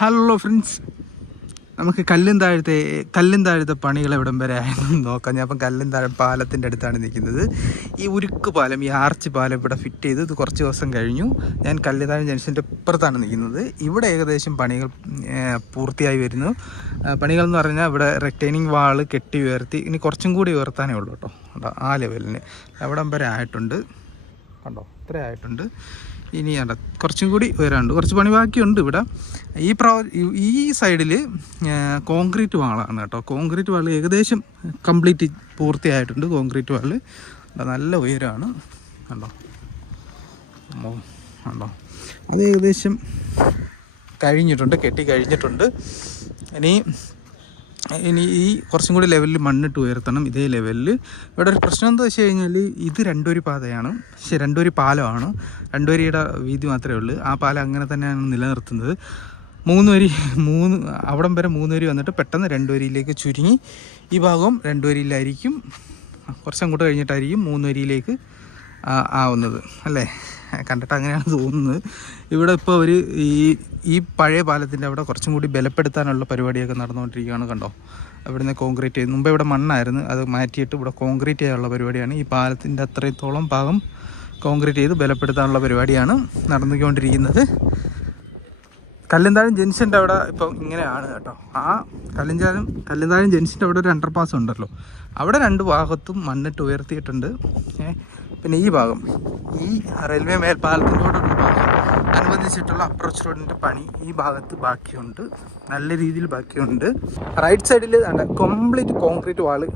Hello friends, നമുക്ക് കല്ലും താഴത്തെ പണികൾ എവിടം വരെ ആയെന്ന് നോക്കാം. ഞാൻ അപ്പം കല്ലും താഴെ പാലത്തിൻ്റെ അടുത്താണ് നിൽക്കുന്നത്. ഈ ഉരുക്ക് പാലം, ഈ ആർച്ച് പാലം ഇവിടെ ഫിറ്റ് ചെയ്ത് ഇത് കുറച്ച് ദിവസം കഴിഞ്ഞു. ഞാൻ കല്ലുതാഴം ജംഗ്ഷൻ്റെ ഇപ്പുറത്താണ് നിൽക്കുന്നത്. ഇവിടെ ഏകദേശം പണികൾ പൂർത്തിയായി വരുന്നു. പണികൾ എന്ന് പറഞ്ഞാൽ ഇവിടെ റെറ്റൈനിങ് വാള് കെട്ടി ഉയർത്തി, ഇനി കുറച്ചും കൂടി ഉയർത്താനേ ഉള്ളൂ കേട്ടോ. ആ ലെവലിന് എവിടം വരെ ആയിട്ടുണ്ട്, കണ്ടോ, ഇത്ര ആയിട്ടുണ്ട്. ഇനി കുറച്ചും കൂടി ഉയരാനുണ്ട്, കുറച്ച് പണി ബാക്കിയുണ്ട്. ഇവിടെ ഈ സൈഡിൽ കോൺക്രീറ്റ് വാളാണ് കേട്ടോ. കോൺക്രീറ്റ് വാൾ ഏകദേശം കംപ്ലീറ്റ് പൂർത്തിയായിട്ടുണ്ട്. കോൺക്രീറ്റ് വാള് നല്ല ഉയരമാണ്, കണ്ടോ കണ്ടോ. അത് ഏകദേശം കഴിഞ്ഞിട്ടുണ്ട്, കെട്ടി കഴിഞ്ഞിട്ടുണ്ട്. ഇനി ഈ കുറച്ചും കൂടി ലെവലിൽ മണ്ണിട്ട് ഉയർത്തണം, ഇതേ ലെവലിൽ. ഇവിടെ ഒരു പ്രശ്നം എന്താ വെച്ച് കഴിഞ്ഞാൽ, ഇത് രണ്ടൊരു പാതയാണ്, രണ്ടൊരു പാലമാണ്. രണ്ടുവരിയുടെ വീതി മാത്രമേ ഉള്ളൂ. ആ പാലം അങ്ങനെ തന്നെയാണ് നിലനിർത്തുന്നത്. അവിടം വരെ 3 വരി വന്നിട്ട് പെട്ടെന്ന് 2 വരിയിലേക്ക് ചുരുങ്ങി ഈ ഭാഗം 2 വരിയിലായിരിക്കും. കുറച്ചങ്ങോട്ട് കഴിഞ്ഞിട്ടായിരിക്കും 3 വരിയിലേക്ക് ആവുന്നത്, അല്ലേ? കണ്ടിട്ട് അങ്ങനെയാണ് തോന്നുന്നത്. ഇവിടെ ഇപ്പോൾ ഈ പഴയ പാലത്തിൻ്റെ അവിടെ കുറച്ചും കൂടി ബലപ്പെടുത്താനുള്ള പരിപാടിയൊക്കെ നടന്നുകൊണ്ടിരിക്കുകയാണ്, കണ്ടോ. ഇവിടുന്ന് കോൺക്രീറ്റ് ചെയ്ത്, മുമ്പ് ഇവിടെ മണ്ണായിരുന്നു, അത് മാറ്റിയിട്ട് ഇവിടെ കോൺക്രീറ്റ് ചെയ്യാനുള്ള പരിപാടിയാണ്. ഈ പാലത്തിൻ്റെ അത്രത്തോളം ഭാഗം കോൺക്രീറ്റ് ചെയ്ത് ബലപ്പെടുത്താനുള്ള പരിപാടിയാണ് നടന്നുകൊണ്ടിരിക്കുന്നത്. കല്ലുംതാഴം ജംഗ്ഷൻ്റെ അവിടെ ഇപ്പം ഇങ്ങനെയാണ് കേട്ടോ. ആ കല്ലുംതാഴം ജംഗ്ഷൻ്റെ അവിടെ ഒരു അണ്ടർപാസ് ഉണ്ടല്ലോ, അവിടെ 2 ഭാഗത്തും മണ്ണിട്ട് ഉയർത്തിയിട്ടുണ്ട്. പിന്നെ ഈ ഭാഗം, ഈ റെയിൽവേ മേൽപ്പാലത്തിൻ്റെ കൂടെ ഉള്ള ഭാഗം അനുബന്ധിച്ചിട്ടുള്ള അപ്രോച്ച് റോഡിൻ്റെ പണി ഈ ഭാഗത്ത് ബാക്കിയുണ്ട്, നല്ല രീതിയിൽ ബാക്കിയുണ്ട്. റൈറ്റ് സൈഡിൽ കംപ്ലീറ്റ് കോൺക്രീറ്റ് വാള്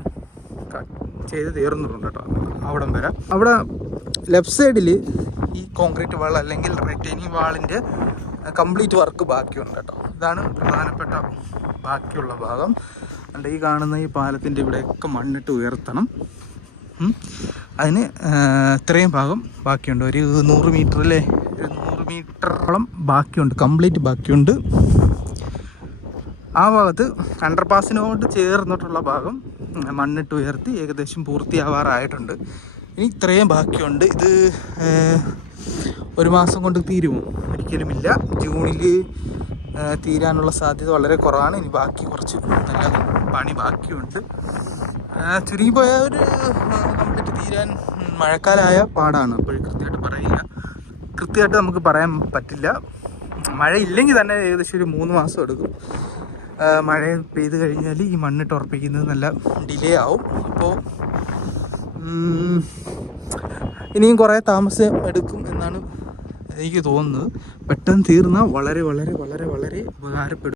ചെയ്ത് തീർന്നിട്ടുണ്ട് കേട്ടോ. അവിടം വരെ അവിടെ ലെഫ്റ്റ് സൈഡിൽ ഈ കോൺക്രീറ്റ് വാൾ അല്ലെങ്കിൽ റെറ്റൈനിങ് വാളിൻ്റെ കംപ്ലീറ്റ് വർക്ക് ബാക്കിയുണ്ട് കേട്ടോ. ഇതാണ് പ്രധാനപ്പെട്ട ബാക്കിയുള്ള ഭാഗം. ഈ കാണുന്ന ഈ പാലത്തിൻ്റെ ഇവിടെയൊക്കെ മണ്ണിട്ട് ഉയർത്തണം. അതിന് ഇത്രയും ഭാഗം ബാക്കിയുണ്ട്. ഒരു 100 മീറ്ററിലെ 100 മീറ്ററോളം ബാക്കിയുണ്ട്, കംപ്ലീറ്റ് ബാക്കിയുണ്ട്. ആ ഭാഗത്ത് അണ്ടർപാസിനോട് ചേർന്നിട്ടുള്ള ഭാഗം മണ്ണിട്ട് ഉയർത്തി ഏകദേശം പൂർത്തിയാവാറായിട്ടുണ്ട്. ഇനി ഇത്രയും ബാക്കിയുണ്ട്. ഇത് 1 മാസം കൊണ്ട് തീരുമോ? ഒരിക്കലുമില്ല. ജൂണിൽ തീരാനുള്ള സാധ്യത വളരെ കുറവാണ്. ഇനി ബാക്കി കുറച്ച് നല്ല പണി ബാക്കിയുണ്ട്. ചുരുങ്ങിപ്പോയ ഒരു കംപ്ലീറ്റ് തീരാൻ മഴക്കാലമായ പാടാണ്. അപ്പോൾ കൃത്യമായിട്ട് നമുക്ക് പറയാൻ പറ്റില്ല. മഴ ഇല്ലെങ്കിൽ തന്നെ ഏകദേശം ഒരു 3 മാസം എടുക്കും. മഴ പെയ്ത് കഴിഞ്ഞാൽ ഈ മണ്ണിട്ട് ഉറപ്പിക്കുന്നത് നല്ല ഡിലേ ആവും. അപ്പോൾ ഇനിയും കുറേ താമസം എടുക്കും എന്നാണ് എനിക്ക് തോന്നുന്നത്. പെട്ടെന്ന് തീർന്നാൽ വളരെ വളരെ വളരെ വളരെ ഉപകാരപ്പെടും.